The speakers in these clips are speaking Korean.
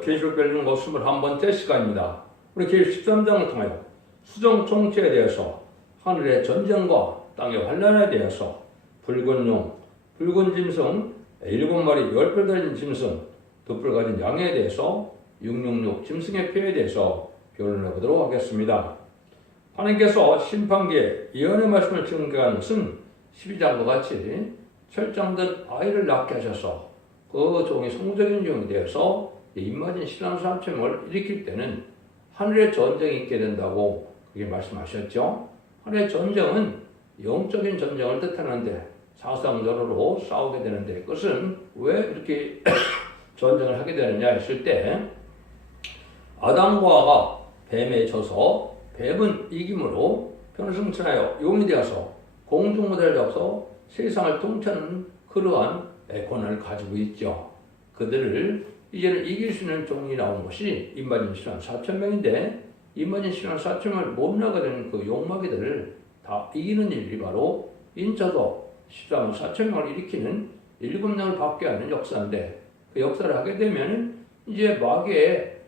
계시록 별리는 것 21번째 시간입니다. 우리 계시록 13장을 통하여 수정 총체에 대해서, 하늘의 전쟁과 땅의 환란에 대해서, 붉은 용, 붉은 짐승, 7마리 10뿔 달린 짐승, 2뿔 가진 양에 대해서, 666 짐승의 표에 대해서 변론해 보도록 하겠습니다. 하나님께서 심판기에 예언의 말씀을 증거하는 것은 12장과 같이 철장된 아이를 낳게 하셔서 그 종이 성적인 종이 되어서 임마진 신랑 삼천을 일으킬 때는 하늘의 전쟁이 있게 된다고 그게 말씀하셨죠. 하늘의 전쟁은 영적인 전쟁을 뜻하는데 사상적으로 싸우게 되는데, 그것은 왜 이렇게 전쟁을 하게 되느냐 했을 때, 아담과 하와가 뱀에 져서 뱀은 이김으로 편승천하여 용이 되어서 공중무대를 잡서 세상을 통치하는 그러한 권한을 가지고 있죠. 그들을 이제는 이길 수 있는 종이 나온 것이 임마진 신랑 4,000명인데, 임마진 신랑 4,000명을 못 나가게 되는 그 용마귀들을 다 이기는 일이 바로 인차도 14만 4,000명을 일으키는 7명을 받게 하는 역사인데, 그 역사를 하게 되면 이제 마귀의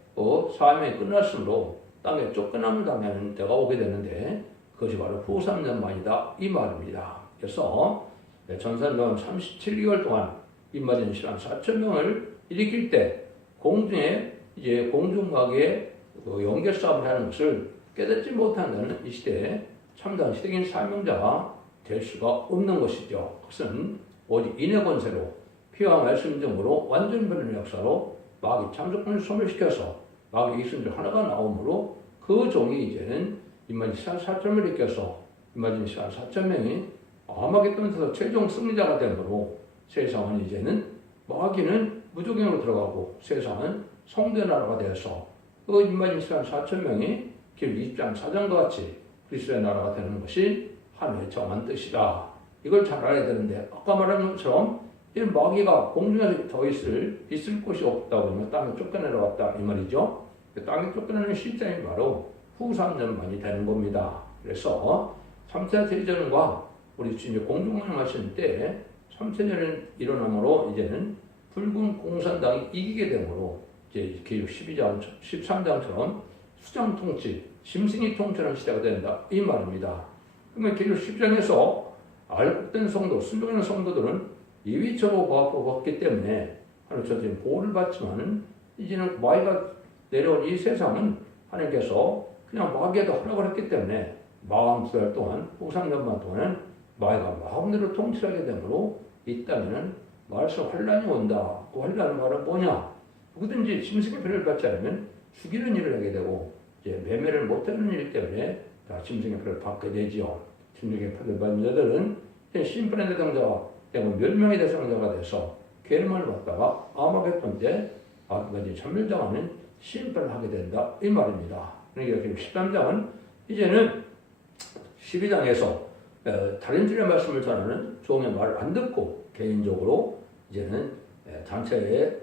사명이 끝났으므로 땅에 쫓겨남을 당하는 때가 오게 되는데, 그것이 바로 후 3년 만이다 이 말입니다. 그래서 전산동 37개월 동안 임마진 신랑 4,000명을 일으킬 때 공중에 이제 공중마귀의 연결 싸움을 하는 것을 깨닫지 못한다는 이 시대에 참다한 시대적인 사명자가 될 수가 없는 것이죠. 그것은 오직 인의 권세로 피와 말씀 등으로 완전 변화의 역사로 마귀 참석권을 소멸시켜서 마귀 이승 중 하나가 나오므로 그 종이 이제는 임마진 신랑 4,000명을 일으켜서 임마진 신랑 4,000명이 아마겟돈에서 최종 승리자가 되므로 세상은 이제는 마귀는 무조건으로 들어가고 세상은 성대 나라가 되어서 그 임마진 신랑 4,000명이 길 20장 4장과 같이 그리스도의 나라가 되는 것이 하나님의 정한 뜻이다. 이걸 잘 알아야 되는데, 아까 말한 것처럼 이 마귀가 공중에서 더 있을 곳이 없다고 하면 땅에 쫓겨내려갔다 이 말이죠. 땅에 쫓겨내는 시점이 바로 후 3년 만이 되는 겁니다. 그래서 3차 대전과 우리 주님이 공중만 하실 때 3차전이 일어나므로 이제는 붉은 공산당이 이기게 되므로 이제 계시록 12장, 13장처럼 수장 통치, 짐승이 통치하는 시대가 된다 이 말입니다. 그러면 계시록 10장에서 알곡된 성도, 순종하는 성도들은 이위처로 받기 때문에 하나님께서 보호를 받지만은 이제는 마귀가 내려온 이 세상은 하나님께서 그냥 마귀에도 허락을 했기 때문에 42달 동안, 후 3년만 동안 마귀가 마음대로 통치하게 되므로 이 땅에는 말씀 환란이 온다. 그 환란은 바로 뭐냐? 누구든지 짐승의 표를 받지 않으면 죽이는 일을 하게 되고, 이제 매매를 못하는 일 때문에 다 짐승의 표를 받게 되지요. 짐승의 표를 받는 자들은 심판의 대상자가 되고 멸망의 대상자가 돼서 괴름을 받다가 아마겟돈 때 아기까지 천멸당하는 심판을 하게 된다 이 말입니다. 그러니까 13장은 이제는 12장에서 다른 주의 말씀을 전하는 종의 말을 안 듣고 개인적으로 이제는 단체에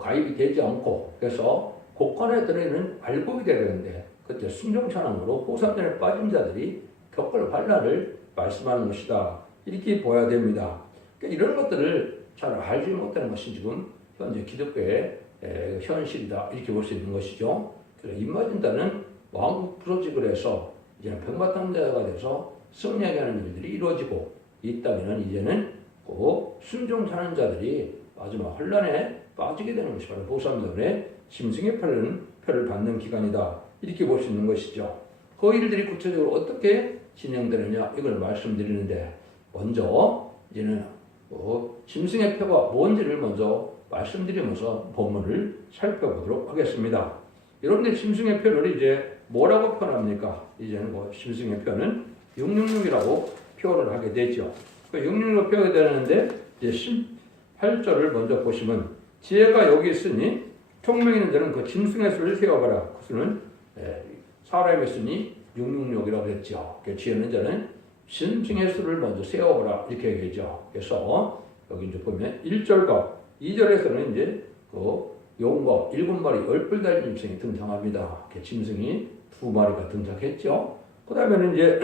가입이 되지 않고, 그래서 곡간에 들어있는 알곡이 되는데, 그때 순종찬양으로 호산전에 빠진 자들이 겪을 환란을 말씀하는 것이다 이렇게 보아야 됩니다. 그러니까 이런 것들을 잘 알지 못하는 것이 지금 현재 기독교의 현실이다 이렇게 볼 수 있는 것이죠. 그래서 임마진다는 왕국 프로직을 해서 이제는 백마탄자가 돼서 승리하게 하는 일들이 이루어지고, 이 땅에는 이제는 그 순종하는 자들이 마지막 환란에 빠지게 되는 것이 바로 보삼전에 짐승의 표를 받는 기간이다 이렇게 볼 수 있는 것이죠. 그 일들이 구체적으로 어떻게 진행되느냐 이걸 말씀드리는데, 먼저 이제는 짐승의 표가 뭔지를 먼저 말씀드리면서 본문을 살펴보도록 하겠습니다. 여러분들 짐승의 표를 이제 뭐라고 표현합니까? 이제는 짐승의 표는 666이라고 표현을 하게 되죠. 그 666로 표현이 되는데, 이제 18절을 먼저 보시면, 지혜가 여기 있으니 총명 있는 자는 그 짐승의 수를 세워봐라. 그 수는 사람의 수니 666이라고 했죠. 지혜 있는 자는 짐승의 수를 먼저 세워보라 이렇게 얘기하죠. 그래서 여기 이제 보면 1절과 2절에서는 이제 그 용과 7마리 10뿔 달린 짐승이 등장합니다. 짐승이 2마리가 등장했죠. 그 다음에는 이제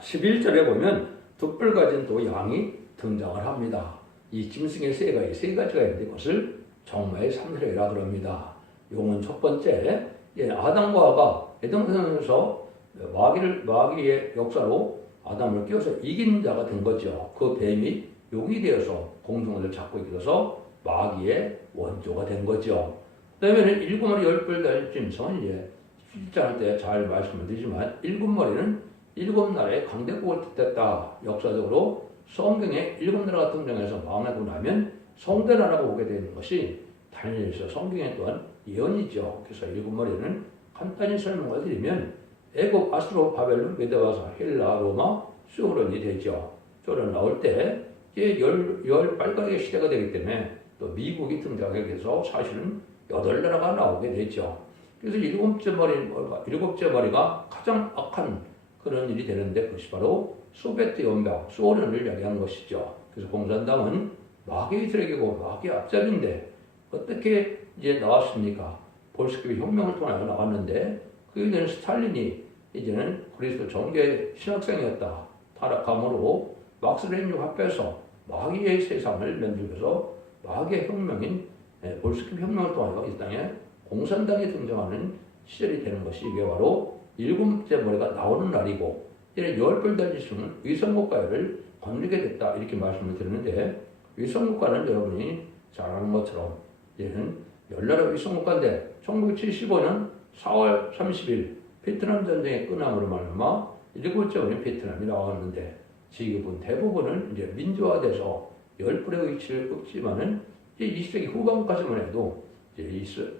11절에 보면 2뿔 가진 또 양이 등장을 합니다. 이 짐승의 세 가지가 있는데, 그것을 정말 삼세력이라 그럽니다. 용은 첫 번째, 아담과 하와가 에덴동산에서 마귀의 역사로 아담을 끼워서 이긴 자가 된 거죠. 그 뱀이 용이 되어서 공중을 잡고 있어서 마귀의 원조가 된 거죠. 그 다음에는 일곱 머리 열뿔 달린 짐승은 이제 실장할 때 잘 말씀을 드리지만 일곱 머리는 일곱 나라의 강대국을 뜻했다. 역사적으로 성경에 일곱 나라가 등장해서 망하고 나면 성대나라가 오게 되는 것이 다니엘서 성경에 또한 예언이죠. 그래서 일곱 머리는 간단히 설명을 드리면 애굽, 아수르, 바벨론, 메데와사, 헬라, 로마, 수호론이 되죠. 저는 나올 때 이제 열 빨간의 시대가 되기 때문에 또 미국이 등장하게 돼서 사실은 8나라가 나오게 되죠. 그래서 일곱째 머리가 가장 악한 그런 일이 되는데 그것이 바로 소비에트 연방, 소련을 이야기하는 것이죠. 그래서 공산당은 마귀의 세력이고 마귀의 앞잡인데 어떻게 이제 나왔습니까? 볼스케비 혁명을 통하여 나왔는데 그에는 스탈린이 이제는 그리스도 정교의 신학생이었다. 타락함으로 막스 레닌을 합해서 마귀의 세상을 만들면서 마귀의 혁명인 볼스케비 혁명을 통하여 이 땅에 공산당이 등장하는 시절이 되는 것이 이게 바로 일곱째 머리가 나오는 날이고 이제 열불 달지수는 위성국가를 건드리게 됐다 이렇게 말씀을 드렸는데 위성국가는 여러분이 잘 아는 것처럼 얘는 열나라 위성국가인데 1975년 4월 30일 베트남 전쟁의 끝남으로 말미암아 일곱째 머리 베트남이 나왔는데 지금은 대부분은 이제 민주화돼서 열불의 위치를 끄지만은 이제 20세기 후반까지만 해도 이제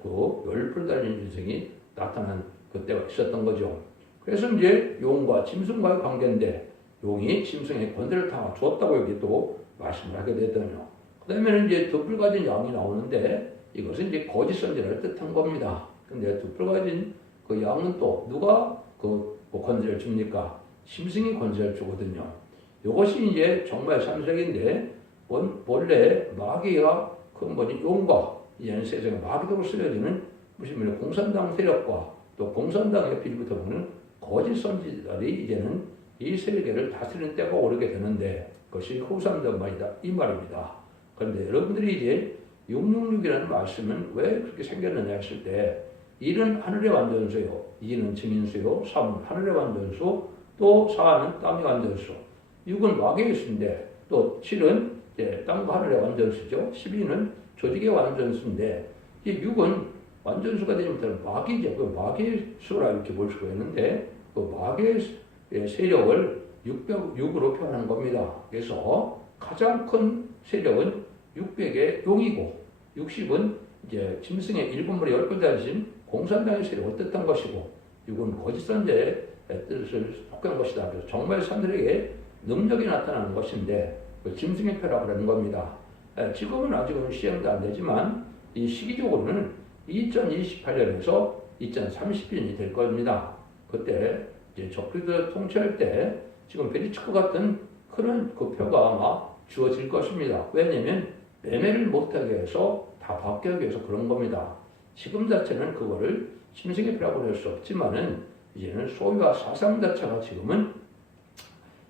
그 열불 달린 인생이 나타난 그때가 있었던 거죠. 그래서 이제 용과 짐승과의 관계인데 용이 짐승의 권세를 다 주었다고 여기 또 말씀을 하게 되더군요. 그 다음에는 이제 두 뿔 가진 양이 나오는데 이것은 이제 거짓 선지자를 뜻한 겁니다. 근데 두 뿔 가진 그 양은 또 누가 그 권세를 줍니까? 짐승이 권세를 주거든요. 이것이 이제 정말 삼색인데 원래 마귀가 그 뭐지 용과 이제는 세상에 마귀도로 쓰여지는 무슨 공산당 세력과 또 공산당의 빌부터 보는 거짓 선지자들이 이제는 이 세계를 다스리는 때가 오르게 되는데 그것이 후삼전반이다 이 말입니다. 그런데 여러분들이 이제 666이라는 말씀은 왜 그렇게 생겼느냐 했을 때 1은 하늘의 완전수요, 2는 증인수요, 3은 하늘의 완전수, 또 4는 땅의 완전수, 6은 마귀의 수인데 또 7은 땅과 하늘의 완전수죠. 12는 조직의 완전수인데 이 6은 완전수가 되지 못하는 마귀죠. 그 마귀의 수라 이렇게 볼 수가 있는데 그 마귀의 세력을 600으로 표현한 겁니다. 그래서 가장 큰 세력은 600의 용이고 60은 이제 짐승의 7머리 10뿔 달린 공산당의 세력을 뜻한 것이고 6은 거짓 선제의 뜻을 속한 것이다. 그래서 정말 사람들에게 능력이 나타나는 것인데 그 짐승의 표라고 그러는 겁니다. 지금은 아직은 시행도 안 되지만 이 시기적으로는 2028년에서 2030년이 될 겁니다. 그때 이제 적그리스도 통치할 때 지금 베리츠크 같은 그런 그 표가 아마 주어질 것입니다. 왜냐면 매매를 못하게 해서 다 바뀌기 위해서 그런 겁니다. 지금 자체는 그거를 짐승의 표라고 할 수 없지만은 이제는 소유와 사상 자체가 지금은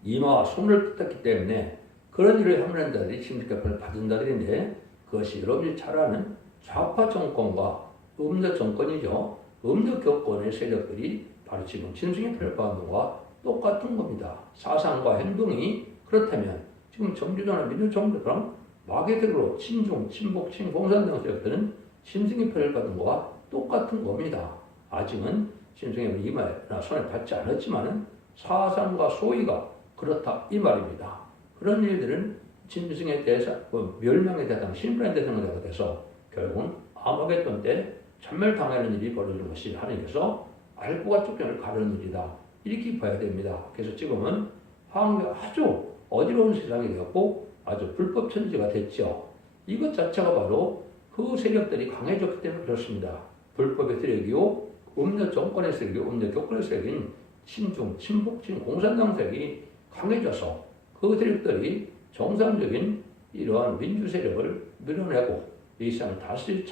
이마와 손을 뜻했기 때문에 그런 일을 하는 자들이 짐승의 표를 받은 자들인데 그것이 여러분이 잘 아는 좌파 정권과 음력 정권이죠. 음력 교권의 세력들이 바로 지금 짐승의 표를 받는 것과 똑같은 겁니다. 사상과 행동이 그렇다면 지금 정주조나 민주정부랑 마개들로 친중, 친복, 친공산당 세력들은 짐승의 표를 받은 것과 똑같은 겁니다. 아직은 짐승의 이마나 손에 닿지 않았지만은 사상과 소위가 그렇다 이 말입니다. 그런 일들은 짐승에 대해서 멸망에 대한 심판의 대상이 돼서 결국은 아마겟돈 때 참멸당하는 일이 벌어지는 것이 하나님께서 알고가 쫓겨날 가려는 일이다. 이렇게 봐야 됩니다. 그래서 지금은 한국이 아주 어지러운 세상이 되었고 아주 불법 천지가 됐죠. 이것 자체가 바로 그 세력들이 강해졌기 때문에 그렇습니다. 불법의 세력이요, 음력 정권의 세력이요, 음력 교권의 세력인 친중, 친북, 공산당 세력이 강해져서 그 세력들이 정상적인 이러한 민주 세력을 밀어내고 이 세상을 다시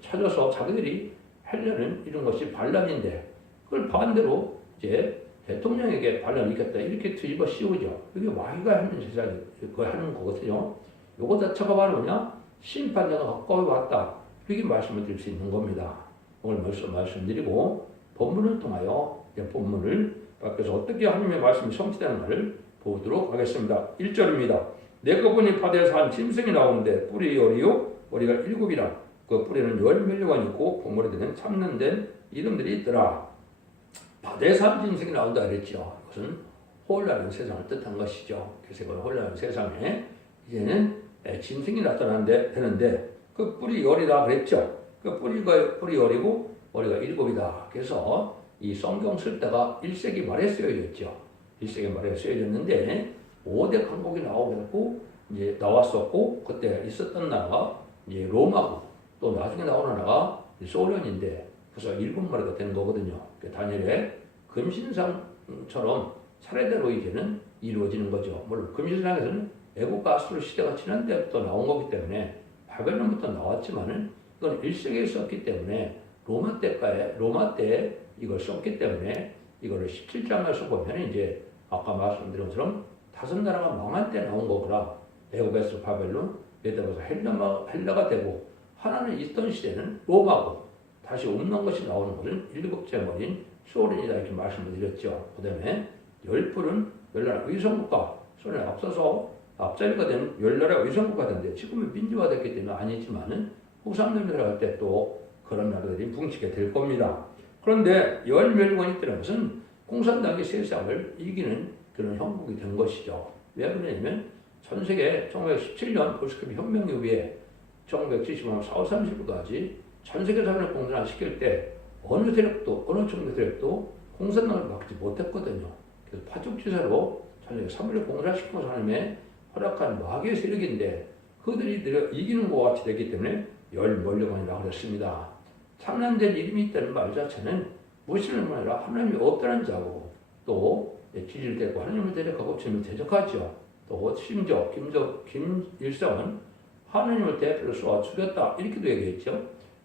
찾아서 자기들이 하려는 이런 것이 반란인데 그걸 반대로 이제 대통령에게 반란이 있겠다 이렇게 뒤집어 씌우죠. 이게 마귀가 하는 세상이 그걸 하는 거거든요. 요거 자체가 바로 뭐냐? 심판자가 가까이 왔다. 이렇게 말씀을 드릴 수 있는 겁니다. 오늘 말씀드리고 본문을 통하여 본문을 밖에서 어떻게 하나님의 말씀이 성취되는가를 보도록 하겠습니다. 1절입니다. 내가 보니 바다에서 한 짐승이 나오는데 뿔이 열이요 머리가 7이라 그 뿔에는 10멸류관이 있고 그물에 드는 참는 된 이름들이 있더라. 바다에서 한 짐승이 나온다 그랬죠. 이것은 혼란한 세상을 뜻한 것이죠. 그래서 이걸 혼란한 세상에 이제는 짐승이 나타나는데 되는데 그 뿔이 열이라 그랬죠. 그 뿔이 열이고 머리가 7이다. 그래서 이 성경 쓸 때가 1세기 말에 쓰여졌죠. 1세기 말에 쓰여졌는데 5대 강국이 나오고 이제 나왔었고 그때 있었던 나라가 이제 로마고 또 나중에 나오는 나라가 소련인데 그래서 7마리가 되는 거거든요. 다니엘의 금신상처럼 차례대로 이제는 이루어지는 거죠. 물론 금신상에서는 애국과 아수르 시대가 지난 때부터 나온 거기 때문에 바벨론부터 나왔지만은 이건 1세기에 썼기 때문에 로마 때 이걸 썼기 때문에 이거를 17장에서 보면 이제 아까 말씀드린 것처럼 5나라가 망할 때 나온 거구나. 애국에서 바벨론, 메도에서 헬라가 되고 하나는 있던 시대는 로마고 다시 없는 것이 나오는 것은 7째 머리인 소련이다 이렇게 말씀을 드렸죠. 그 다음에 10뿔은 열나라 위성국가 소련에 앞서서 앞자리가 된 열나라 위성국가 되는데 지금은 민주화됐기 때문에 아니지만은 후삼점이 들어갈 때 또 그런 나라들이 붕치게 될 겁니다. 그런데 10멸류관이 있다는 것은 공산당이 세상을 이기는 그런 형국이 된 것이죠. 왜 그러냐면 전 세계 1917년 볼스케비 혁명 이후에 1975년 4월 30일까지 전 세계 사회를 공산화시킬 때 어느 세력도 어느 종교 세력도 공산당을 막지 못했거든요. 그래서 파죽지세로 전 세계 3일을 공산화시키고 하나님의 허락한 마귀의 세력인데 그들이 이기는 것 같이 되기 때문에 10멸류관이라고 그랬습니다. 참남된 이름이 있다는 말 자체는 무엇이냐면 아니라 하나님이 없다는 자고 또 지지를 대고 하나님을 대적하고 주님을 대적하죠. 또 심지어 김일성은 하나님을 대표로 쏘아 죽였다 이렇게도 얘기했죠.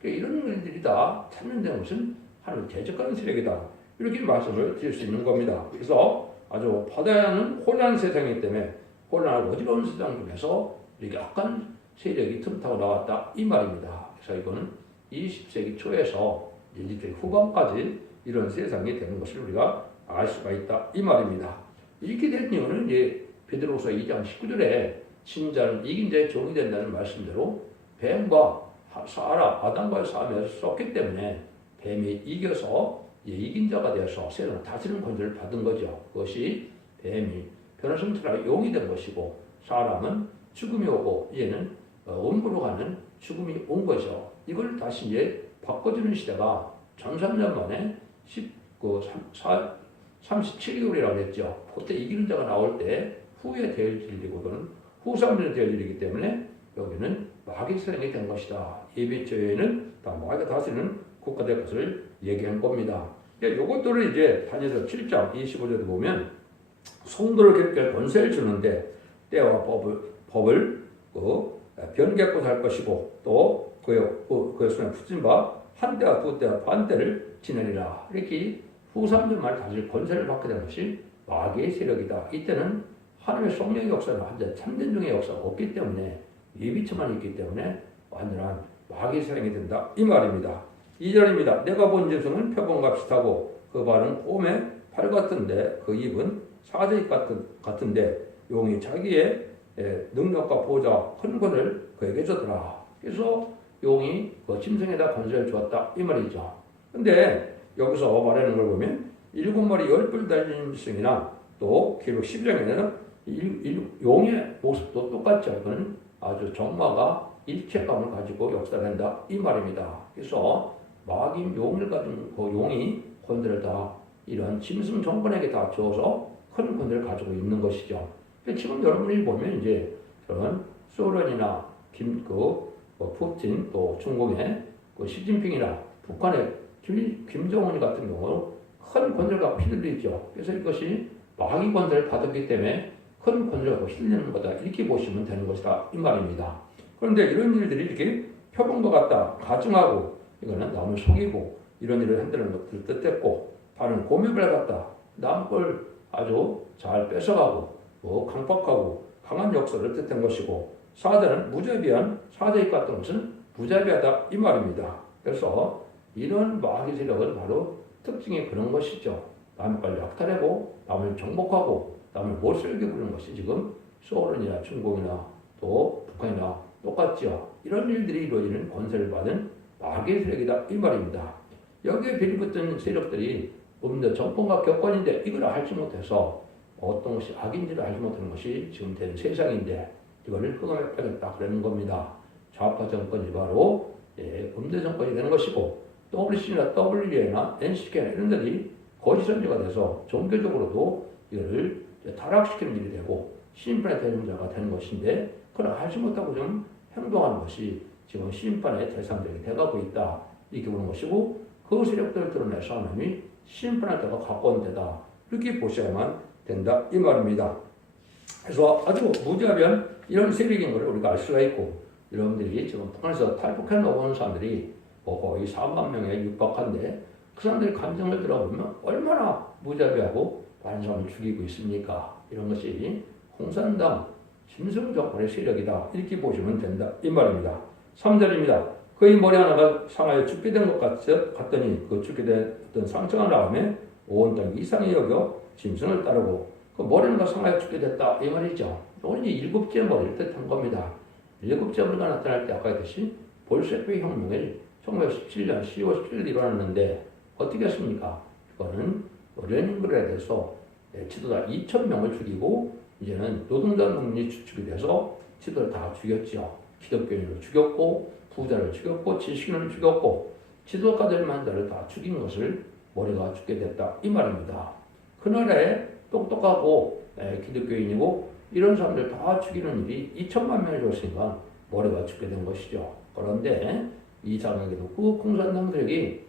그러니까 이런 일들이 다 참는다는 것은 하나님을 대적하는 세력이다. 이렇게 말씀을 드릴 수 있는 겁니다. 그래서 아주 바다에는 혼란한 세상이기 때문에 혼란하고 어지러운 세상 중에서 이렇게 악한 세력이 틈타고 나왔다 이 말입니다. 그래서 이거는 20세기 초에서 20세기 후반까지 이런 세상이 되는 것을 우리가 알 수가 있다 이 말입니다. 이렇게 된 이유는 이제 베드로후서 2장 19절에 신자는 이긴 자의 종이 된다는 말씀대로 뱀과 아담과의 싸움에서 썼기 때문에 뱀이 이겨서 이긴 자가 되어서 세상을 다스리는 권세를 받은 거죠. 그것이 뱀이 변화성처럼 용이 된 것이고 사람은 죽음이 오고 이제는 음부로 가는 죽음이 온 거죠. 이걸 다시 이제 바꿔주는 시대가 1300년 만에 37개월이라고 했죠. 그때 이기는 자가 나올 때 후에 될 일이고 이거는 후 사람들이 될 일이기 때문에 여기는 마귀 세상이 된 것이다. 예비조에는 다 마귀가 다스리는 국가 될 것을 얘기한 겁니다. 이것들을 이제 다니엘서 7장 25절에 보면 성도를 괴롭게 권세를 주는데 때와 법을 변개하고 살 것이고 또 그의 손에 붙인 바 한 때와 두 때와 반 때를 지내리라. 이렇게 후삼전말 다시 권세를 받게 된 것이 마귀의 세력이다. 이때는 하나님의 성령의 역사는 완전 참된 종의 역사가 없기 때문에 예비처만 있기 때문에 완전한 마귀의 세력이 된다. 이 말입니다. 2절입니다. 내가 본 짐승은 표범과 비슷하고 그 발은 곰의 팔 같은데 그 입은 사자입 같은데 용이 자기의 능력과 보호자 큰 권을 그에게 줬더라. 그래서 용이 그 짐승에다 권세를 주었다 이 말이죠. 근데 여기서 말하는 걸 보면 7마리 10뿔 달린 짐승이나 또 기록 12장에는 용의 모습도 똑같죠. 이거는 아주 정마가 일체감을 가지고 역사를 한다 이 말입니다. 그래서 마귀 용을 가진 그 용이 권세를 다 이런 짐승 정권에게 다 주어서 큰 권세를 가지고 있는 것이죠. 지금 여러분이 보면 이제 그런 소련이나 푸틴 또 중국의 시진핑이나 북한의 김정은 같은 경우는 큰 권세를 갖고 휘둘리죠. 그래서 이것이 마귀 권세를 받았기 때문에 큰 권세를 갖고 휘둘리는 거다 이렇게 보시면 되는 것이다 이 말입니다. 그런데 이런 일들이 이렇게 표본과 같다 가증하고 이거는 남을 속이고 이런 일을 한다는 것을 뜻했고 다른 고매를 갖다 남 걸 아주 잘 뺏어가고 강박하고 강한 역사를 뜻한 것이고 사자는 무자비한 사자입 같은 것은 무자비하다 이 말입니다. 그래서 이런 마귀 세력은 바로 특징이 그런 것이죠. 남의 걸 약탈하고 남을 정복하고 남을 못살게 부르는 것이 지금 소련이나 중국이나 또 북한이나 똑같죠. 이런 일들이 이루어지는 권세를 받은 마귀 세력이다 이 말입니다. 여기에 빌붙은 세력들이 음료 정권과 격권인데 이걸 알지 못해서 어떤 것이 악인지를 알지 못하는 것이 지금 된 세상인데 이거를 흑암에 빠졌다 그러는 겁니다. 좌파 정권이 바로 음대 정권이 되는 것이고 WC나 WE나 NCK나 이런 들이 거짓 선지가 돼서 종교적으로도 이거를 타락시키는 일이 되고 심판의 대상자가 되는 것인데 그걸 알지 못하고 좀 행동하는 것이 지금 심판의 대상자가 돼가고 있다 이렇게 보는 것이고 그 세력들을 드러내서 하나님이 심판할 때가 가까운 때다 이렇게 보셔야만 된다 이 말입니다. 그래서 아주 무자비한 이런 세력인 것을 우리가 알 수가 있고 여러분들이 지금 북한에서 탈북해 나오는 사람들이 거의 4만 명에 육박한데 그 사람들의 감정을 들어보면 얼마나 무자비하고 많은 사람을 죽이고 있습니까? 이런 것이 공산당 김정은 정권의 세력이다 이렇게 보시면 된다 이 말입니다. 3절입니다. 그의 머리 하나가 상하여 죽게 된 것 같더니 그 죽게 된 어떤 상처가 나오며 온 땅이 이상히 여겨 짐승을 따르고 그 머리 하나가 상하여 죽게 됐다 이 말이죠. 이건 이제 7째 머리를 뜻한 겁니다. 7째 머리가 나타날 때 아까 했듯이 볼셰비크 혁명을 1917년 10월 17일 일어났는데 어떻게 했습니까? 이거는 레닌그라드에서 지도자 2,000명을 죽이고 이제는 노동자 농민이 주축이 돼서 지도를 다 죽였죠. 기독교인을 죽였고 부자를 죽였고 지식인을 죽였고 지도가들 만자를 다 죽인 것을 머리가 죽게 됐다 이 말입니다. 그날에 똑똑하고 기독교인이고 이런 사람들 다 죽이는 일이 2천만 명이 줬으니까 머리가 죽게 된 것이죠. 그런데 이상하게도 그 공산당 세력이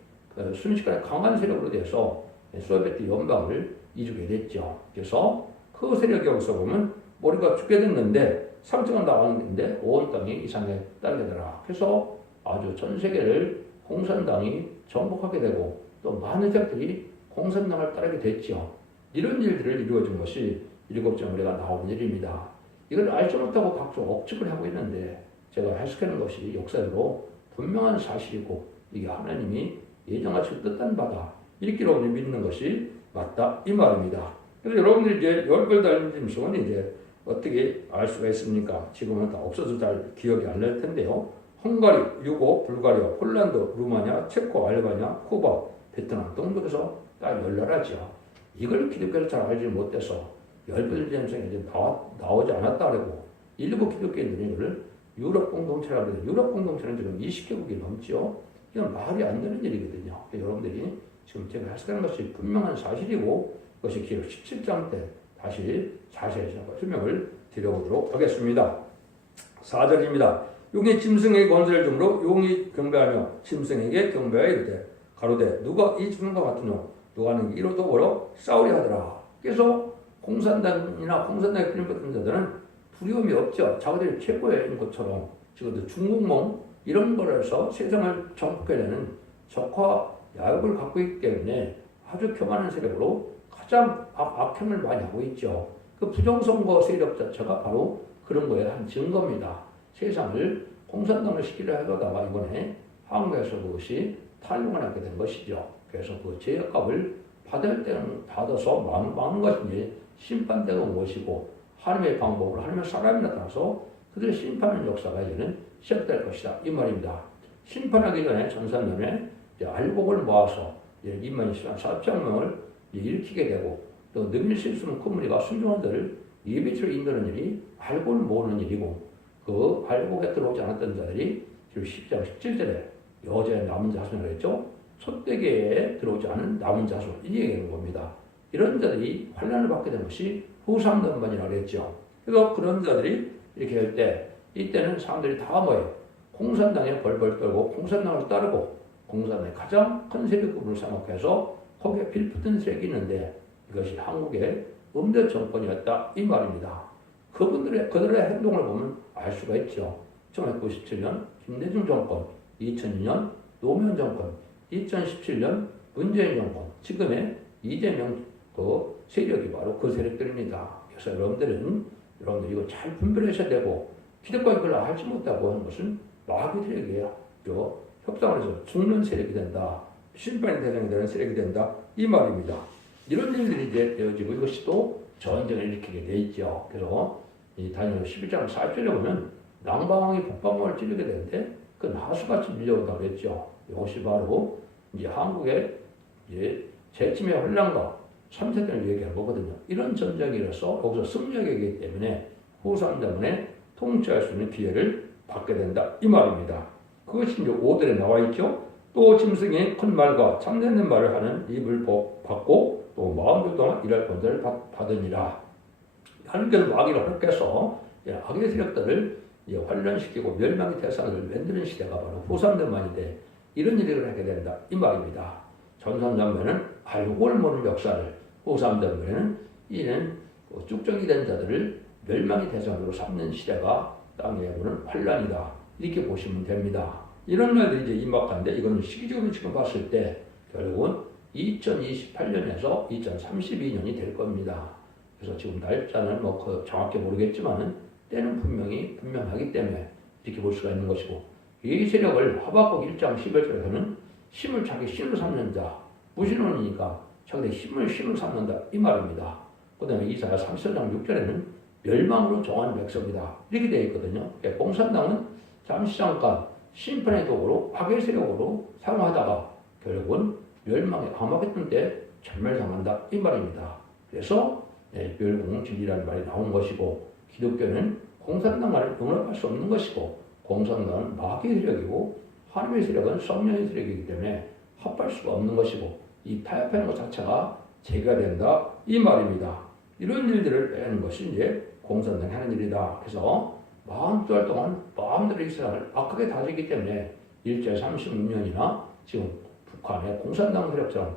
순식간에 강한 세력으로 돼서 소비에트 연방을 이루게 됐죠. 그래서 그 세력이 여기서 보면 머리가 죽게 됐는데 상처가 나왔는데 온 땅이 이상에 딸게 되라. 그래서 아주 전 세계를 공산당이 정복하게 되고 또 많은 세력들이 공산당을 따르게 됐죠. 이런 일들을 이루어진 것이 7째 머리가 나오는 일입니다. 이걸 알지 못하고 각종 억측을 하고 있는데 제가 해석하는 것이 역사적으로 분명한 사실이고 이게 하나님이 예정하시고 뜻한 바다 이렇게 여러분이 믿는 것이 맞다 이 말입니다. 그래서 여러분들이 이제 열벌 달린 짐승은 이제 어떻게 알 수가 있습니까? 지금은 다 없어서 잘 기억이 안 날 텐데요. 헝가리, 유고, 불가리아, 폴란드, 루마니아, 체코, 알바니아, 쿠바, 베트남 등등에서 다 열나라죠. 이걸 기독교를 잘 알지 못해서 열벌 짐승이 이제 나오지 않았다 그러고 일부 기독교인들이 이걸 유럽 공동체라고 해요. 유럽 공동체는 지금 20개국이 넘죠. 이건 말이 안 되는 일이거든요. 여러분들이 지금 제가 해석하는 것이 분명한 사실이고 그것이 기록 17장 때 다시 자세히 설명을 드려보도록 하겠습니다. 4절입니다. 용이 짐승에게 권세를 주므로 용이 경배하며 짐승에게 경배하여 이르되 가로되 누가 이 짐승과 같은 용 누가 하는 이로 더불어 싸우려 하더라. 그래서 공산당이나 공산당에 필요했던 자들은 두려움이 없죠. 자기들이 최고인 것처럼 지금도 중국몽 이런 거라서 세상을 정복해내는 적화 야욕을 갖고 있기 때문에 아주 교만한 세력으로 가장 악행을 많이 하고 있죠. 그 부정선거 세력 자체가 바로 그런 거에 한 증거입니다. 세상을 공산당을 시키려 하다가 이번에 한국에서 그것이 탈용을 하게 된 것이죠. 그래서 그 죄값을 받아서 막는 것인지 심판대가 무엇이고 하나님의 방법으로 하나님의 사람이 나타나서 그들을 심판하는 역사가 이제는 시작될 것이다. 이 말입니다. 심판하기 전에 전산년에 알곡을 모아서 2만 4천명을 일으키게 되고 또 능일 실수는 큰 무리가 순종한 자를 예배처로 인도하는 일이 알곡을 모으는 일이고 그 알곡에 들어오지 않았던 자들이 지금 10장 17절에 여자의 남은 자손이라고 했죠. 촛대기에 들어오지 않은 남은 자손 이 얘기하는 겁니다. 이런 자들이 환난을 받게 된 것이 후삼단반이라고 했죠. 그래서 그런 자들이 이렇게 할 때 이때는 사람들이 다 뭐예요? 공산당에 벌벌 떨고 공산당을 따르고 공산당의 가장 큰 세력급으로 생각해서 거기에 빌붙은 세력이 있는데 이것이 한국의 음대 정권이었다 이 말입니다. 그들의 행동을 보면 알 수가 있죠. 1997년 김대중 정권, 2002년 노무현 정권, 2017년 문재인 정권, 지금의 이재명 그 세력이 바로 그 세력들입니다. 그래서 여러분들이 이거 잘 분별하셔야 되고 기독교가 그걸 알지 못하고 하는 것은 마귀 세력이에요. 협상을 해서 죽는 세력이 된다. 심판의 대상이 되는 세력이 된다. 이 말입니다. 이런 일들이 이제 되어지고 이것이 또 전쟁을 일으키게 돼 있죠. 그래서 이 다니엘 11장 4절에 보면 랑방왕이 북방왕을 찌르게 되는데 그 나수같이 밀려온다고 그랬죠. 이것이 바로 이제 한국의 이제 재침의 혼란과 3세대를 얘기한 거거든요. 이런 전쟁이 일어서 여기서 승리하게 되기 때문에 후삼자문에 통치할 수 있는 기회를 받게 된다. 이 말입니다. 그것이 이제 5절에 나와 있죠. 또 짐승이 큰 말과 참되는 말을 하는 입을 받고 또 40일 동안 일할 권세를 받으니라. 하나님께서 마귀를 허락해서 악의 세력들을 환련시키고 멸망의 대상을 만드는 시대가 바로 후삼대만인데 이런 일을 하게 된다. 이 말입니다. 전선전면은 알고를 모르는 역사를, 후삼전면에는 이는 쭉정이 된 자들을 멸망의 대상으로 삼는 시대가 땅에 오는 환란이다. 이렇게 보시면 됩니다. 이런 날들이 이제 임박한데 이건 시기적으로 지금 봤을 때 결국은 2028년에서 2032년이 될 겁니다. 그래서 지금 날짜는 정확히 모르겠지만은 때는 분명하기 때문에 이렇게 볼 수가 있는 것이고 이 세력을 하박국 1장 11절에서는 힘을 자기 신으로 삼는 자, 무신론이니까 자기의 힘을 신으로 삼는다 이 말입니다. 그 다음에 이사야 34장 6절에는 멸망으로 정한 백성이다 이렇게 되어 있거든요. 공산당은 잠시 잠깐 심판의 도구로 악의 세력으로 사용하다가 결국은 멸망에 감옥했던 때 전멸당한다 이 말입니다. 그래서 멸공진리라는 말이 나온 것이고 기독교는 공산당을 용납할 수 없는 것이고 공산당은 마귀의 세력이고 하나님의 세력은 성령의 세력이기 때문에 합할 수가 없는 것이고 이 타협하는 것 자체가 제거가 된다 이 말입니다. 이런 일들을 하는 것이 이제 공산당이 하는 일이다. 그래서 42달 동안 마음대로 이스라엘을 악하게 다스리기 때문에 일제 36년이나 지금 북한의 공산당 세력처럼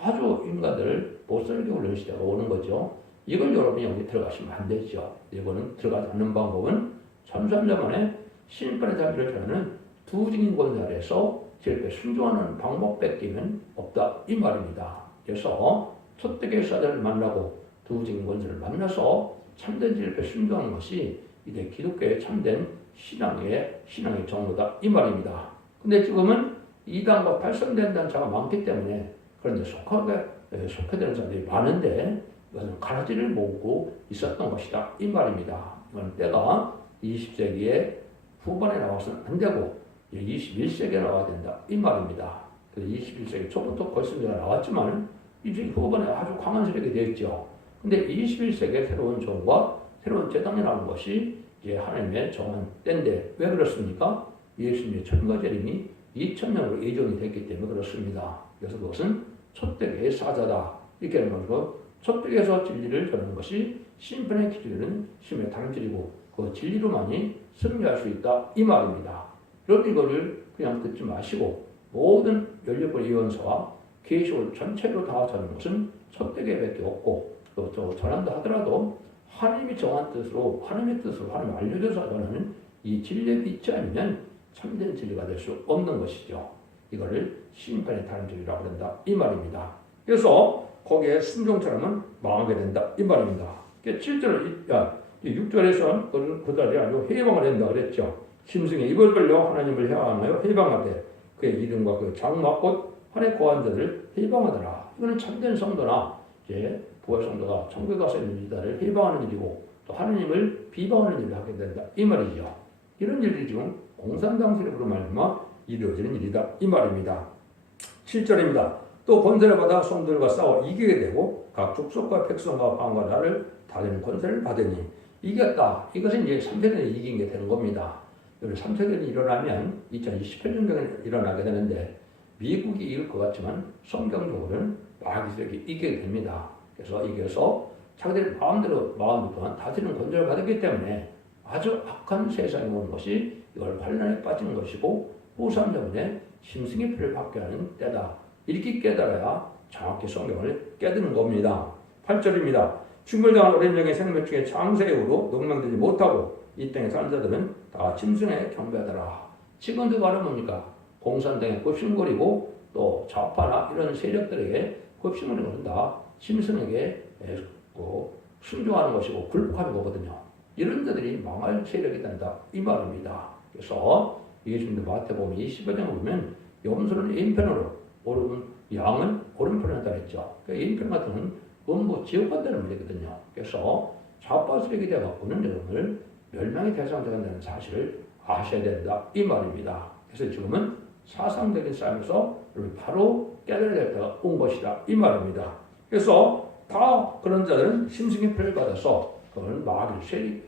아주 인간들을 못살게 올리는 시대가 오는 거죠. 이걸 여러분이 여기 들어가시면 안 되죠. 이거는 들어가지 않는 방법은 참삼자만의 신판의 자비를 전하는 두 증인 권세 아래서 제일에 순종하는 방법 뺏기면 없다 이 말입니다. 그래서 첫대계 사자를 만나고 두 증인 권세를 만나서 참된 제일에 순종하는 것이 이제 기독교의 참된 신앙의 정로다 이 말입니다. 근데 지금은 이단과 팔선된 단체가 많기 때문에 그런데 속하게 되는 사람들이 많은데 이것은 가라지를 모으고 있었던 것이다 이 말입니다. 이건 때가 20세기의 후반에 나와서는 안 되고 21세기에 나와야 된다 이 말입니다. 그래서 21세기 초부터 걸선제가 나왔지만 이제 후반에 아주 강한 세력이 되었죠. 근데 21세기의 새로운 종과 새로운 제당이 나온 것이 이제 하나님의 정한 때인데 왜 그렇습니까? 예수님의 천가 재림이 2000년으로 예정이 됐기 때문에 그렇습니다. 그래서 그것은 첫대계의 사자다 이렇게 하는 것으로 첫대계에서 진리를 전하는 것이 심판의 기준은 심의 다른 진리고 그 진리로만이 승리할 수 있다 이 말입니다. 그럼 이거를 그냥 듣지 마시고 모든 연립권 예언서와 계시록 전체로 다 전하는 것은 첫대계밖에 없고 또 전한다 하더라도 하나님이 정한 뜻으로 하나님의 뜻으로 하나님 알려줘서 전하는 이 진리에 믿지 않으면 참된 진리가 될 수 없는 것이죠. 이거를 심판의 다른 진리라고 한다 이 말입니다. 그래서 거기에 순종처럼은 망하게 된다 이 말입니다. 6절에서는 그 달이 아니고 해방을 한다 그랬죠. 짐승의 입을 벌려 하나님을 향하여 해방하되 그의 이름과 그 장막 곧 하나님의 거한 자들을 해방하더라. 이거는 참된 성도나 이제 부활 성도가 천국에 가서 있는 자를 해방하는 일이고 또 하나님을 비방하는 일을 하게 된다 이 말이죠. 이런 일들이 지금 공산당 세력으로 말미암아 이루어지는 일이다 이 말입니다. 7절입니다. 또 권세를 받아 성도들과 싸워 이기게 되고 각 족속과 백성과 왕과 나라를 다스리는 권세를 받으니 이겼다. 이것은 이제 3세대는 이긴 게 되는 겁니다. 3세대는 일어나면 2028년경에 일어나게 되는데 미국이 이길 것 같지만 성경적으로는 마귀 세력이 이기게 됩니다. 그래서 이겨서 자기들 마음대로 동안 다스리는 권세를 받았기 때문에 아주 악한 세상이 오는 것이 이걸 환란에 빠지는 것이고 후삼자문에 짐승의 피를 받게 하는 때다. 이렇게 깨달아야 정확히 성경을 깨닫는 겁니다. 8절입니다. 충돌당한 어린 영의 생명 중에 창세 이후로 농망되지 못하고 이 땅의 사는 자들은 다 짐승에 경배하더라. 지금도 바로 뭡니까? 공산당에 굽신거리고 또 좌파나 이런 세력들에게 굽신거리는 것은 다 짐승에게 순종하는 것이고 굴복하는 거거든요. 이런 자들이 망할 세력이 된다 이 말입니다. 그래서 예수님도 마태복음 25장을 보면 염소는 왼편으로 양은 오른편으로 한다 했죠. 그러니까 왼편 같은 경우는 음부 지옥 간다는 문제거든요. 그래서 좌파쓰레기 돼갖고는 여러분을 멸망의 대상자 된다는 사실을 아셔야 된다 이 말입니다. 그래서 지금은 사상적인 싸움에서 바로 깨달아야 될 때가 온 것이다 이 말입니다. 그래서 다 그런 자들은 심승의 표를 받아서 그건 마귀를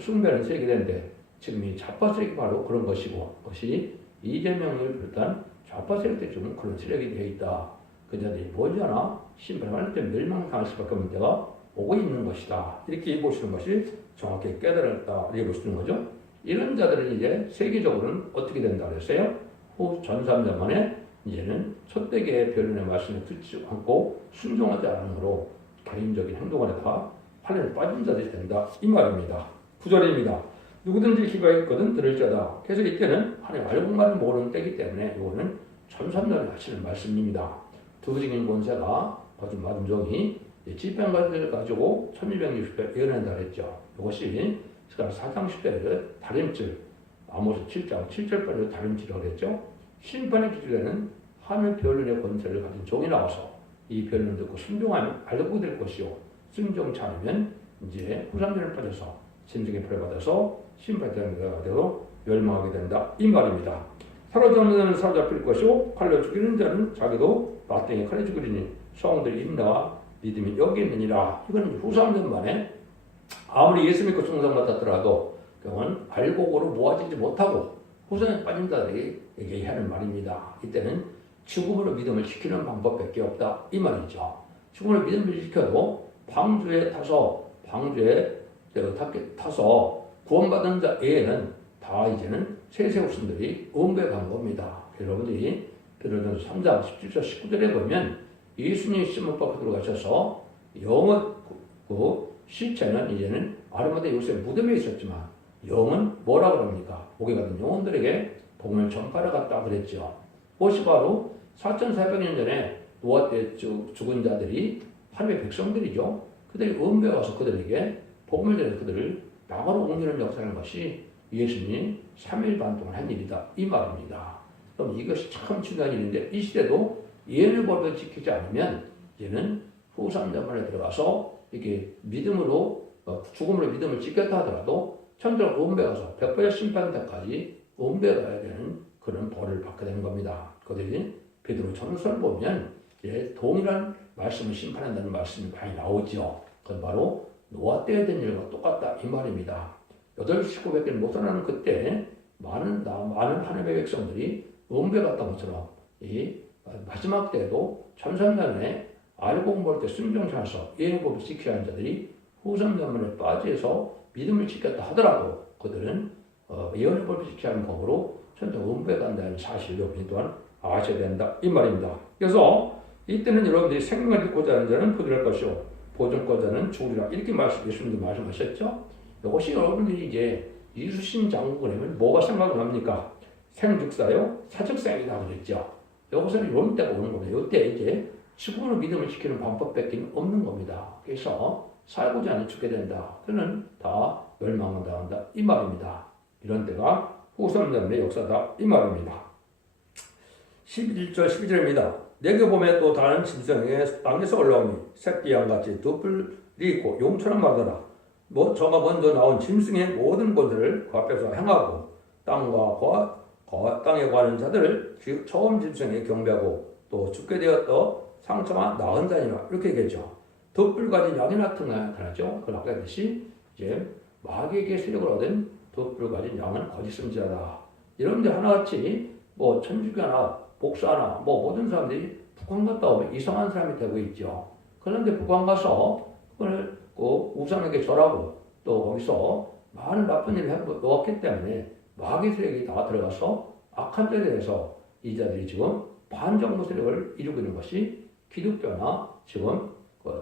숭배하는 세계가 되는데 지금 이 좌파 세력이 바로 그런 것이고 그것이 이재명을 비롯한 좌파 세력들 중 그런 세력이 되어 있다. 그 자들이 뭐지않아 심판할 때 멸망당할 수밖에 없는 때가 오고 있는 것이다. 이렇게 보시는 것이 정확히 깨달았다. 이렇게 보시는 거죠. 이런 자들은 이제 세계적으로는 어떻게 된다 그랬어요? 후 전3년 만에 이제는 첫대기의 변론의 말씀을 듣지 않고 순종하지 않으므로 개인적인 행동을 해다 환란에 빠진 자들이 된다. 이 말입니다. 9절입니다. 누구든지 귀가 있거든 들을 자다. 그래서 이때는 하나님 알고만 모르는 때이기 때문에 이거는 전3년에 하시는 말씀입니다. 두부적인 권세가 아주 마음종이 집행관을 가지고 1260배 예언한다 그랬죠. 이것이 4장 10절에 다림질, 아모스 7장 7절까지 다림질이라고 그랬죠. 심판의 기준에는 하늘 변론의 권세를 가진 종이 나와서 이 변론 듣고 순종하면 알고 될 것이요. 순종치 않으면 이제 후삼전에 빠져서 짐승의 표를 받아서 심판되는 자가 되고 멸망하게 된다. 이 말입니다. 사로잡는 자는 사로잡힐 것이요. 칼로 죽이는 자는 자기도 마땅히 칼에 죽으리니 성들의 인내와 믿음이 여기 있느니라. 이건 후삼전 만에 아무리 예수 믿고 충성 받았더라도 그건 알곡으로 모아지지 못하고 후손에 빠진 자들이 얘기하는 말입니다. 이때는 죽음으로 믿음을 지키는 방법밖에 없다 이 말이죠. 죽음으로 믿음을 지켜도 방주에 타서 구원받은 자 외에는 다 이제는 세세 후손들이 음부에 간 겁니다. 여러분들이 베드로전서 3장 17절 19절에 보면 예수님이 시몬 밖에 들어가셔서 영은 시체는 이제는 아르마대 요셉 무덤에 있었지만 영은 뭐라 그럽니까? 목에 받은 영혼들에게 복음을 전파하러 갔다 그랬죠. 그것이 바로 4,400년 전에 노아 때 죽은 자들이 하나님의 백성들이죠. 그들이 음부에 가서 그들에게 복음을 전해서 그들을 나가로 옮기는 역사라는 것이 예수님이 3일 반 동안 한 일이다 이 말입니다. 그럼 이것이 참 중요한 일인데 이 시대도 예언의 법을 지키지 않으면 이제는 후삼자문에 들어가서 이렇게 믿음으로 죽음으로 믿음을 지켰다 하더라도 천대로 음부에 가서 백배의 심판 때까지 음부에 가야 되는 그런 벌을 받게 되는 겁니다. 그들이 베드로 전서를 보면 이제 동일한 말씀을 심판한다는 말씀이 많이 나오죠. 그건 바로 노아 때에 된 일과 똑같다 이 말입니다. 8,900개를 못 살아나는 그때 많은 하나님의 백성들이 음부에 갔던 것처럼 이 마지막 때에도 전3년에 알고 공부할 때 순종하셔서 예언의 법을 지켜야 하는 자들이 후삼전문에 빠져서 믿음을 지켰다 하더라도 그들은 예언의 법을 지켜야 하는 법으로 천정 음부에 간다는 사실을 여러분이 또한 아셔야 된다 이 말입니다. 그래서 이때는 여러분들이 생명을 잃고자 하는 자는 부들할 것이요 보존고자 하는 죽으리라 이렇게 예수님도 말씀하셨죠. 이것이 여러분들이 이제 이수신 장국을 하면 뭐가 생각납니까? 생즉사요 사즉사이다 그랬죠. 여기서는 이런 때가 오는 겁니다. 이때 이제 죽음으로 믿음을 지키는 방법밖에 없는 겁니다. 그래서 살고자 하니 죽게 된다. 그는 다 멸망을 당한다. 이 말입니다. 이런 때가 후삼전의 역사다. 이 말입니다. 11절 12절입니다. 내게 보면 또 다른 짐승의 땅에서 올라오니 새끼 양같이 두 뿔이 있고 용처럼 말하더라. 저가 먼저 나온 짐승의 모든 권세를 그 앞에서 행하고 땅에 관한 자들을 처음 짐승에 경배하고 또 죽게 되었던 상처가 나은 자니라 이렇게 얘기했죠. 덧불 가진 양이 나타나죠. 그 아까 했듯이 이제 마귀에게 세력을 얻은 덧불 가진 양은 거짓 선지자다. 이런데 하나같이 뭐 천주교나 복사나 뭐 모든 사람들이 북한 갔다 오면 이상한 사람이 되고 있죠. 그런데 북한 가서 그걸 우상에게 절하고 또 거기서 많은 나쁜 일을 해놓았기 때문에 마귀 세력이 다 들어가서 악한 자에 대해서 이 자들이 지금 반정부 세력을 이루고 있는 것이 기독교나 지금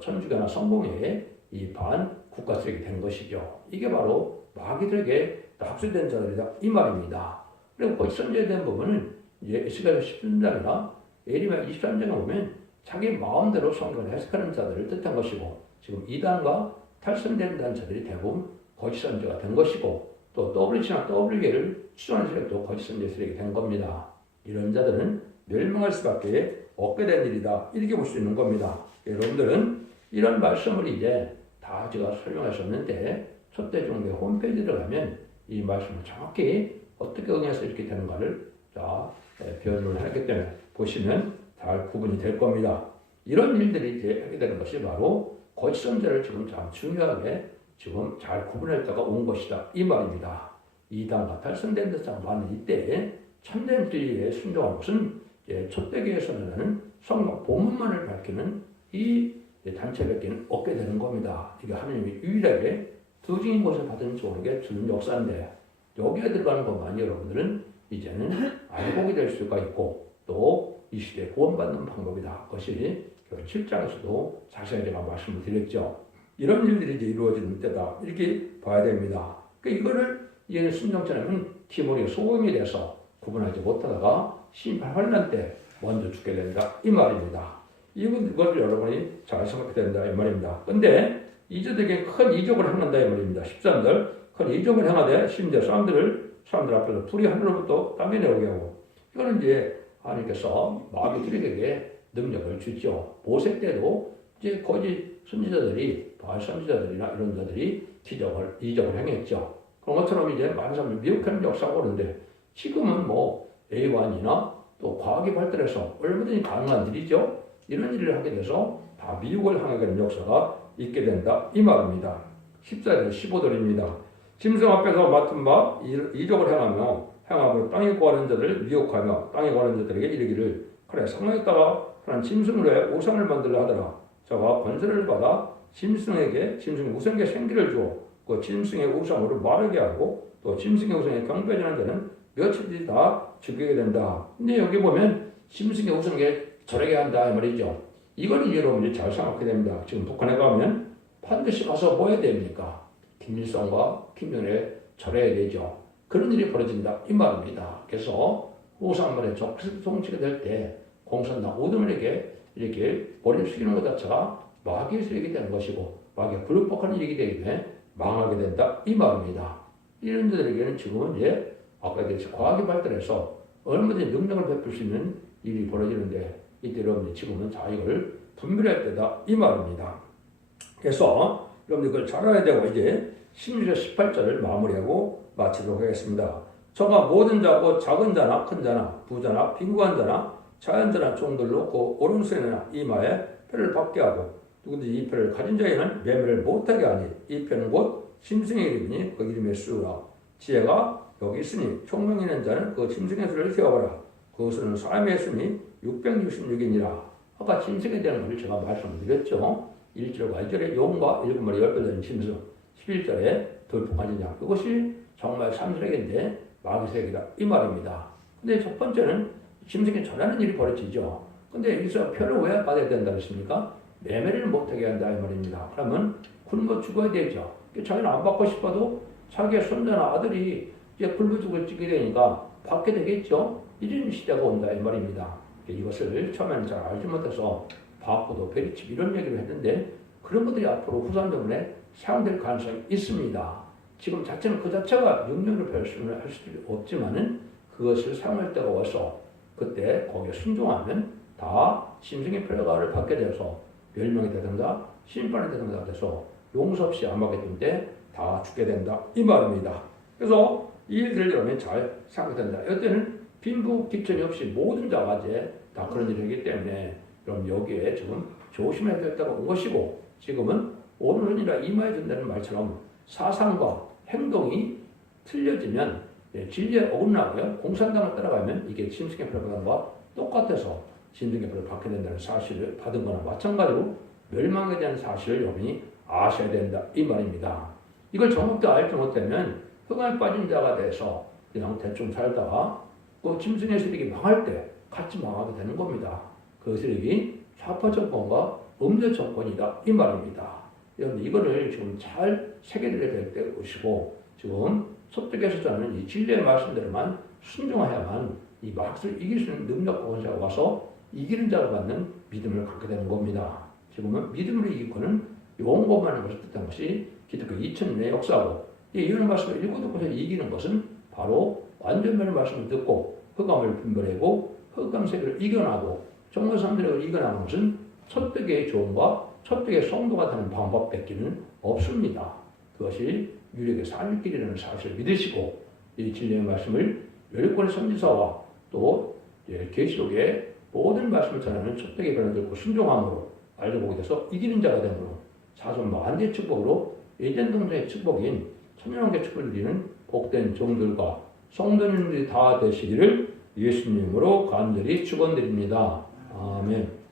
천주교나 성공회의 이 반국가 세력이 된 것이죠. 이게 바로 마귀들에게 합수된 자들이다 이 말입니다. 그리고 거기 선제된 부분은 이제 에스겔 10장이나 예레미야 23장에 보면 자기 마음대로 성경을 해석하는 자들을 뜻한 것이고 지금 이단과 탈선된 자들이 대부분 거짓 선지자가 된 것이고 또 WC나 WK를 추종하는 세력도 거짓선지자 세력이 된 겁니다. 이런 자들은 멸망할 수밖에 없게 된 일이다. 이렇게 볼 수 있는 겁니다. 여러분들은 이런 말씀을 이제 다 제가 설명할 수 없는데 첫대종교 홈페이지에 들어가면 이 말씀을 정확히 어떻게 응해서 이렇게 되는가를 자 변론을 하기 때문에 보시면 잘 구분이 될 겁니다. 이런 일들이 이제 하게 되는 것이 바로 거짓선지자를 지금 참 중요하게 지금 잘 구분했다가 온 것이다. 이 말입니다. 이단과 탈선된 듯한 많은 이때에 참된 진리에 순종한 것은 첫대교에서는 성경 본문만을 밝히는 이 단체밖에는 없게 되는 겁니다. 이게 하나님이 유일하게 두 증인 것을 받은 종에게 주는 역사인데 여기에 들어가는 것만 여러분들은 이제는 알고 될 수가 있고 또 이 시대에 구원받는 방법이다. 그것이 7장에서도 자세히 제가 말씀을 드렸죠. 이런 일들이 이제 이루어지는 때다. 이렇게 봐야 됩니다. 그러니까 이거를 이해는 순종치 않으면 티모리가 소금이 돼서 구분하지 못하다가 심판 환난 때 먼저 죽게 된다. 이 말입니다. 이걸 여러분이 잘 생각해야 된다. 이 말입니다. 근데 이저들에게 큰 이적을 행한다. 이 말입니다. 13절 큰 이적을 행하되 심지어 사람들 앞에서 불이 하늘로부터 땀이 나오게 하고 이거는 이제 하나님께서 마귀들에게 능력을 주죠. 모세 때도 이제 거짓 선지자들이 바알 선지자들이나 이런 자들이 이적을 행했죠. 그런 것처럼 이제 많은 사람들이 미혹하는 역사가 오는데 지금은 뭐 A1이나 또 과학이 발달해서 얼마든지 가능한 일이죠. 이런 일을 하게 돼서 다 미혹을 향하게 되는 역사가 있게 된다. 이 말입니다. 14절 15절입니다. 짐승 앞에서 맡은 바 이적을 행하며 땅에 거하는 자들을 미혹하며 땅에 거하는 자들에게 이르기를 그래 성령에다가 하나님 짐승으로 해 우상을 만들라 하더라. 저가 권세를 받아 짐승의 우상에게 생기를 주어 그 짐승의 우상으로 마르게 하고 또 짐승의 우상에 경배하는 자는 며칠 뒤 다 죽게 된다. 근데 여기 보면 짐승의 우상에 절하게 한다 이 말이죠. 이걸 여러분들이 잘 생각해야 됩니다. 지금 북한에 가면 반드시 가서 뭐 해야 됩니까? 김일성과 김정일에 절해야 되죠. 그런 일이 벌어진다 이 말입니다. 그래서 우상만의 정치가 될 때 공산당 오들에게 이렇게 머리를 숙이는 것 자체가 마귀의 세력이 되는 것이고 마귀가 굴복하는 일이기 때문에 망하게 된다 이 말입니다. 이런 자들에게는 지금은 이제 아까 얘기했듯이 과학이 발달해서 얼마든지 능력을 베풀 수 있는 일이 벌어지는데 이때 여러분들 지금은 자 이걸 분별해야 된다 이 말입니다. 그래서 여러분들 그걸 잘 알아야 되고 이제 16절 18절을 마무리하고 마치도록 하겠습니다. 저가 모든 자고 작은 자나 큰 자나 부자나 빈곤한 자나 자연자나 종들로 그 오른손이나 이마에 표를 받게 하고 누구든지 이 표를 가진 자에는 매매를 못하게 하니 이 표는 곧 짐승의 이름이니 그 이름의 수라. 지혜가 여기 있으니 총명 있는 자는 그 짐승의 수를 세어보라. 그것은 사람의 수니 666이니라. 아까 짐승에 대한 것을 제가 말씀드렸죠. 1절과 2절에 용과 7마리 10배 짐승 11절에 돌풍가진 양. 이것이 정말 삼세력인데 마귀세력이다 이 말입니다. 근데 첫 번째는 짐승에 전하는 일이 벌어지죠. 근데 여기서 표를 왜 받아야 된다 그랬습니까? 매매를 못하게 한다 이 말입니다. 그러면 굶어 죽어야 되죠. 자기는 안 받고 싶어도 자기의 손자나 아들이 이제 굶어 죽을 찌게 되니까 받게 되겠죠. 이런 시대가 온다 이 말입니다. 이것을 처음에는 잘 알지 못해서 바꾸도 베리칩 이런 얘기를 했는데 그런 것들이 앞으로 후산 때문에 사용될 가능성이 있습니다. 지금 자체는 그 자체가 능력을 발휘할 수도 없지만은 그것을 사용할 때가 와서 그때 거기에 순종하면 다 짐승의 표가를 받게 돼서 멸망이 되든가 심판이 되든가 돼서 용서 없이 암하게 되는데 다 죽게 된다 이 말입니다. 그래서 이 일들을 여러분이 잘 생각된다. 이때는 빈부 기천이 없이 모든 자가 이제 다 그런 일이 되기 때문에 그럼 여기에 지금 조심해야 될 때가 온 것이고 지금은 오른손이라 이마에 든다는 말처럼 사상과 행동이 틀려지면 진리에 어긋나고요. 공산당을 따라가면 이게 짐승의 표방과 똑같아서 짐승의 표를 받게 된다는 사실을 받은 거나 마찬가지로 멸망에 대한 사실을 여러분이 아셔야 된다 이 말입니다. 이걸 정확히 알지 못하면 흑암에 빠진 자가 돼서 그냥 대충 살다가 그 짐승의 세력이 망할 때 같이 망하게 되는 겁니다. 그 세력이 좌파 정권과 음대 정권이다 이 말입니다. 여러분 이거를 지금 잘 새겨드려야 될 것이고 지금 속독에서 저는 이 진리의 말씀대로만 순종해야만 이 마귀를 이길 수 있는 능력과 권세가 와서 이기는 자를 받는 믿음을 갖게 되는 겁니다. 지금은 믿음으로 이기고는 용고만한 것을 뜻한 것이 기독교 2000년의 역사고 이런 말씀을 읽고 듣고서 이기는 것은 바로 완전변의 말씀을 듣고 흑암을 분별하고 흑암 세계를 이겨나고 정말 사람들을 이겨나가는 것은 첫백의 조언과 첫백의 성도가 되는 방법밖에는 없습니다. 그것이 유력의 살 길이라는 사실을 믿으시고 이 진리의 말씀을 열권의 선지자와 또 계시록의 모든 말씀을 전하는 첫백의 변을 듣고 순종함으로 알고 보게 돼서 이기는 자가 되므로 사선 만대의 축복으로 일전동자의 축복인 천년왕국의 축복을 누리는 복된 종들과 성도님들이 다 되시기를 예수님으로 간절히 축원드립니다. 아멘.